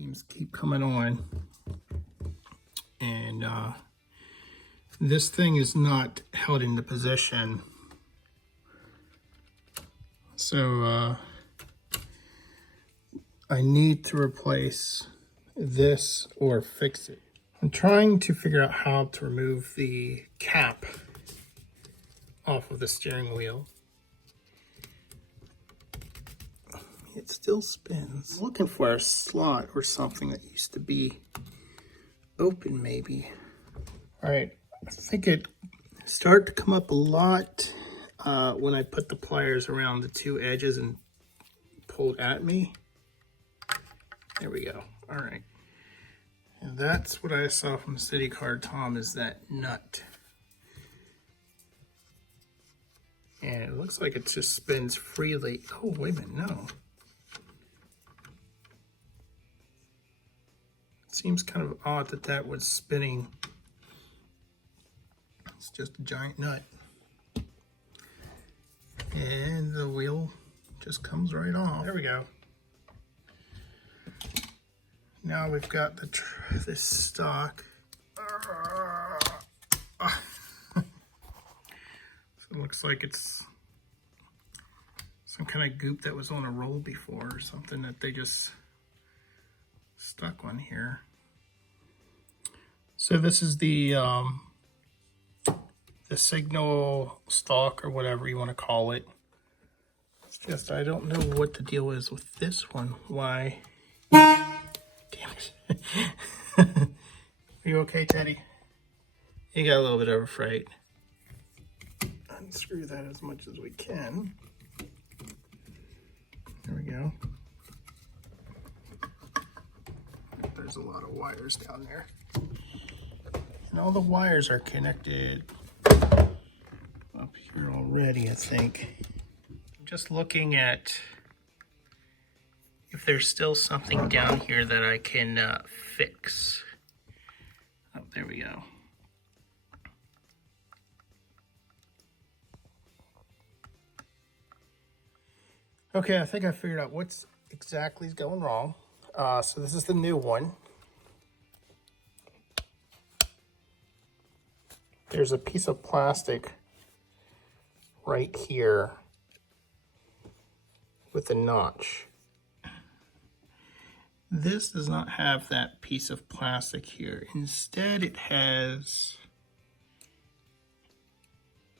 beams keep coming on. And this thing is not held into position. So I need to replace this or fix it. I'm trying to figure out how to remove the cap off of the steering wheel. It still spins. I'm looking for a slot or something that used to be open maybe. All right, I think it started to come up a lot when I put the pliers around the two edges and pulled at me. There we go. All right. And that's what I saw from CitiCar Tom, is that nut. And it looks like it just spins freely. Oh, wait a minute, no. It seems kind of odd that that was spinning. It's just a giant nut. And the wheel just comes right off. There we go. Now we've got this stock. So it looks like it's some kind of goop that was on a roll before or something that they just stuck on here. So this is the signal stock or whatever you want to call it. It's just I don't know what the deal is with this one. Why? Damn it. Are you okay, Teddy? You got a little bit of a fright. Unscrew that as much as we can. There we go. There's a lot of wires down there. And all the wires are connected up here already, I think. I'm just looking at if there's still something down here that I can fix. Oh, there we go. Okay, I think I figured out what's exactly is going wrong. So this is the new one. There's a piece of plastic right here with a notch. This does not have that piece of plastic here. Instead, it has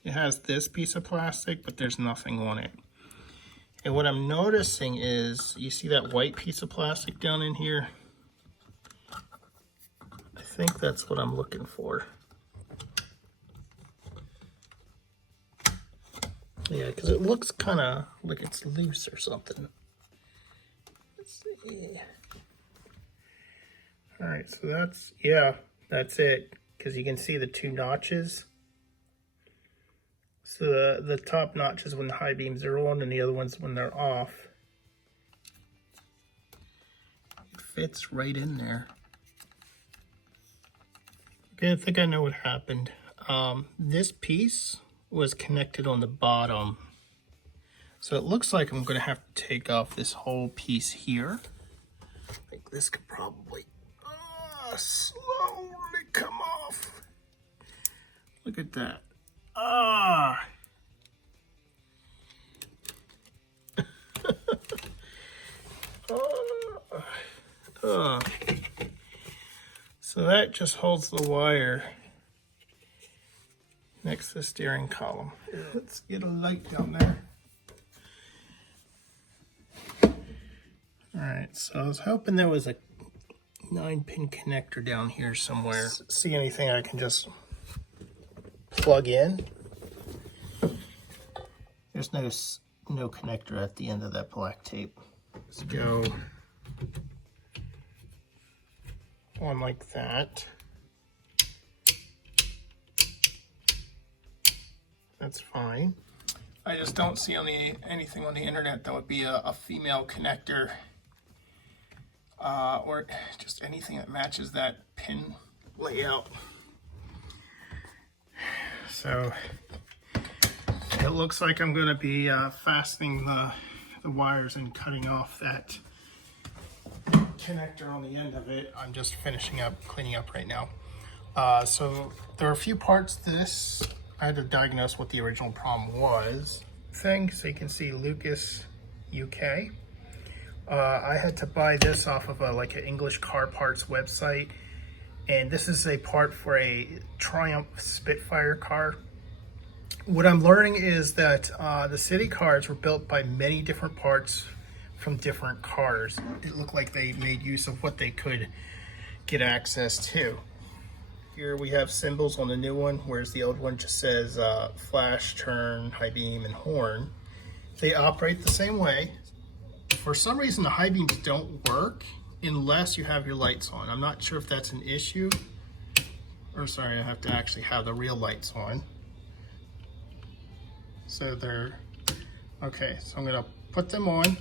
this piece of plastic, but there's nothing on it. And what I'm noticing is, you see that white piece of plastic down in here? I think that's what I'm looking for. Yeah, because it looks kind of like it's loose or something. Let's see. All right, so that's it. Because you can see the two notches. So the top notch is when the high beams are on, and the other one's when they're off. It fits right in there. Okay, I think I know what happened. This piece was connected on the bottom. So it looks like I'm gonna have to take off this whole piece here. I think this could probably slowly come off. Look at that. So that just holds the wire next to the steering column. Here, let's get a light down there. All right, so I was hoping there was a 9-pin connector down here somewhere. See anything I can just plug in? There's no connector at the end of that black tape. Let's go on like that. That's fine. I just don't see anything on the internet that would be a female connector or just anything that matches that pin layout. So it looks like I'm going to be fastening the wires and cutting off that connector on the end of it. I'm just finishing up, cleaning up right now. So there are a few parts to this. I had to diagnose what the original problem was. So you can see Lucas, UK. I had to buy this off of like an English car parts website. And this is a part for a Triumph Spitfire car. What I'm learning is that the CitiCars were built by many different parts from different cars. It looked like they made use of what they could get access to. Here we have symbols on the new one, whereas the old one just says flash, turn, high beam, and horn. They operate the same way. For some reason, the high beams don't work unless you have your lights on. I'm not sure if that's an issue. Or sorry, I have to actually have the real lights on. So they're, okay, so I'm gonna put them on.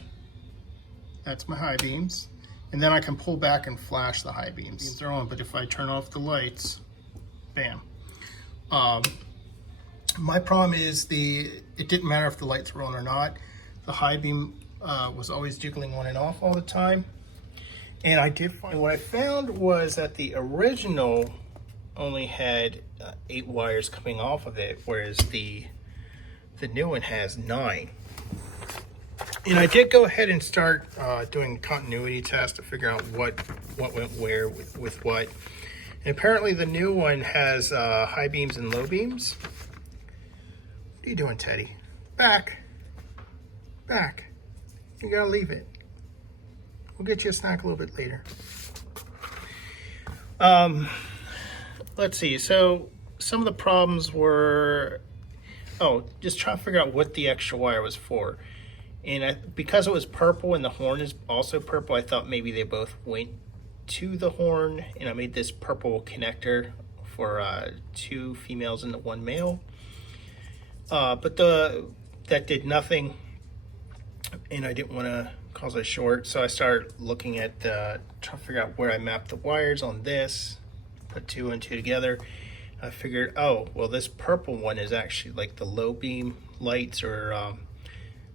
That's my high beams. And then I can pull back and flash the high beams. They're on, but if I turn off the lights, bam. My problem is it didn't matter if the lights were on or not. The high beam was always jiggling on and off all the time. And what I found was that the original only had 8 wires coming off of it, whereas the new one has 9. And I did go ahead and start doing continuity tests to figure out what went where with what. And apparently the new one has high beams and low beams. What are you doing, Teddy? Back. Back. You gotta leave it. We'll get you a snack a little bit later. Let's see. So some of the problems were, just trying to figure out what the extra wire was for. And because it was purple and the horn is also purple, I thought maybe they both went to the horn. And I made this purple connector for 2 females and 1 male. But that did nothing. And I didn't want to cause a short. So I started looking at, trying to figure out where I mapped the wires on this. Put 2 and 2 together. I figured, well, this purple one is actually like the low beam lights, or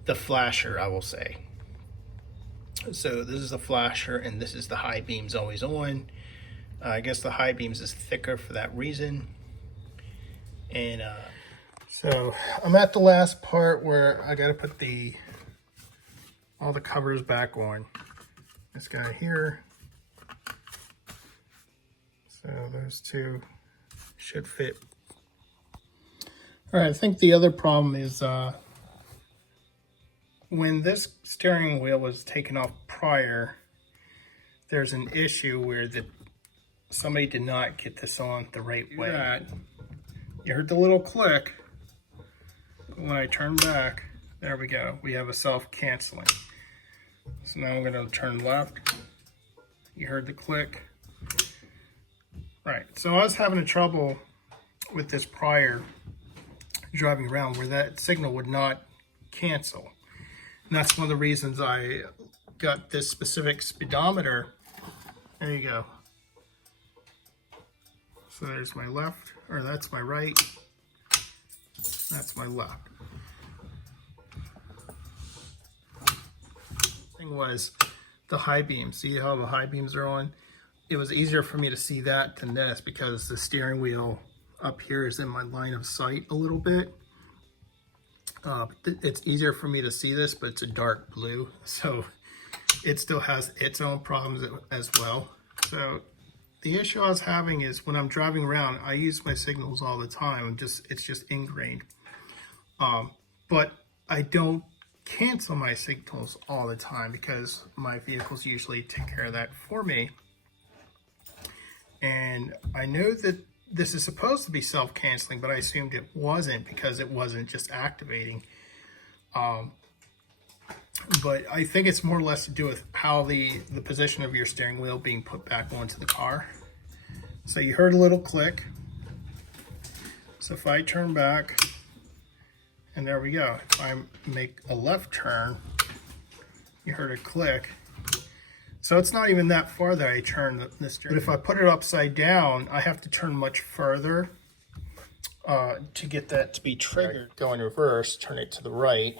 the flasher, I will say. So this is the flasher and this is the high beams always on. I guess the high beams is thicker for that reason. And so I'm at the last part where I got to put all the covers back on. This guy here. So those 2 should fit. All right, I think the other problem is when this steering wheel was taken off prior, there's an issue where somebody did not get this on the right way. You heard the little click. When I turn back, there we go. We have a self-canceling. So now I'm going to turn left. You heard the click. Right, so I was having a trouble with this prior driving around where that signal would not cancel. And that's one of the reasons I got this specific speedometer. There you go. So there's my left, or that's my right. That's my left. Thing was the high beams. See how the high beams are on? It was easier for me to see that than this because the steering wheel up here is in my line of sight a little bit. It's easier for me to see this, but it's a dark blue, so it still has its own problems as well. So the issue I was having is when I'm driving around, I use my signals all the time. It's just ingrained. But I don't cancel my signals all the time because my vehicles usually take care of that for me. And I know that this is supposed to be self-canceling, but I assumed it wasn't because it wasn't just activating. But I think it's more or less to do with how the position of your steering wheel being put back onto the car. So you heard a little click. So if I turn back, and there we go. If I make a left turn, you heard a click. So it's not even that far that I turn the steering. But if I put it upside down, I have to turn much further to get that to be triggered. Go in reverse, turn it to the right.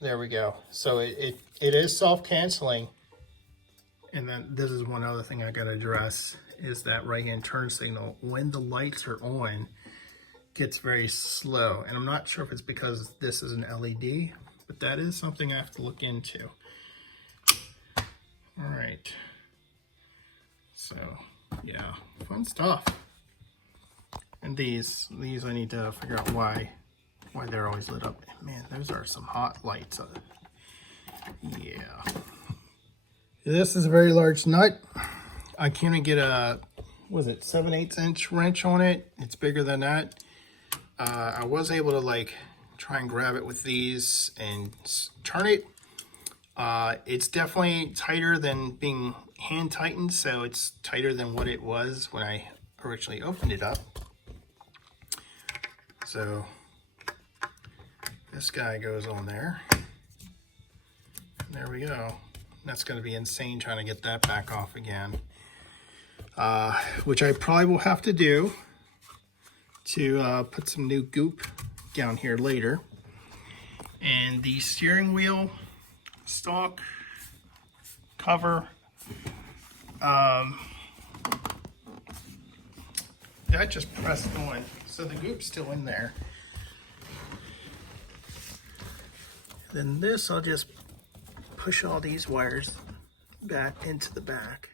There we go. So it it is self-canceling. And then this is one other thing I gotta address, is that right-hand turn signal, when the lights are on, gets very slow. And I'm not sure if it's because this is an LED, but that is something I have to look into. All right. So, yeah, fun stuff. And these I need to figure out why they're always lit up. Man, those are some hot lights. Yeah. This is a very large nut. I can't even get a, was it 7/8 inch wrench on it? It's bigger than that. I was able to like try and grab it with these and turn it. It's definitely tighter than being hand tightened, so it's tighter than what it was when I originally opened it up. So this guy goes on there. And there we go. That's going to be insane trying to get that back off again. Which I probably will have to do to put some new goop down here later. And the steering wheel stalk cover, that just pressed on, so the goop's still in there. Then this, I'll just push all these wires back into the back.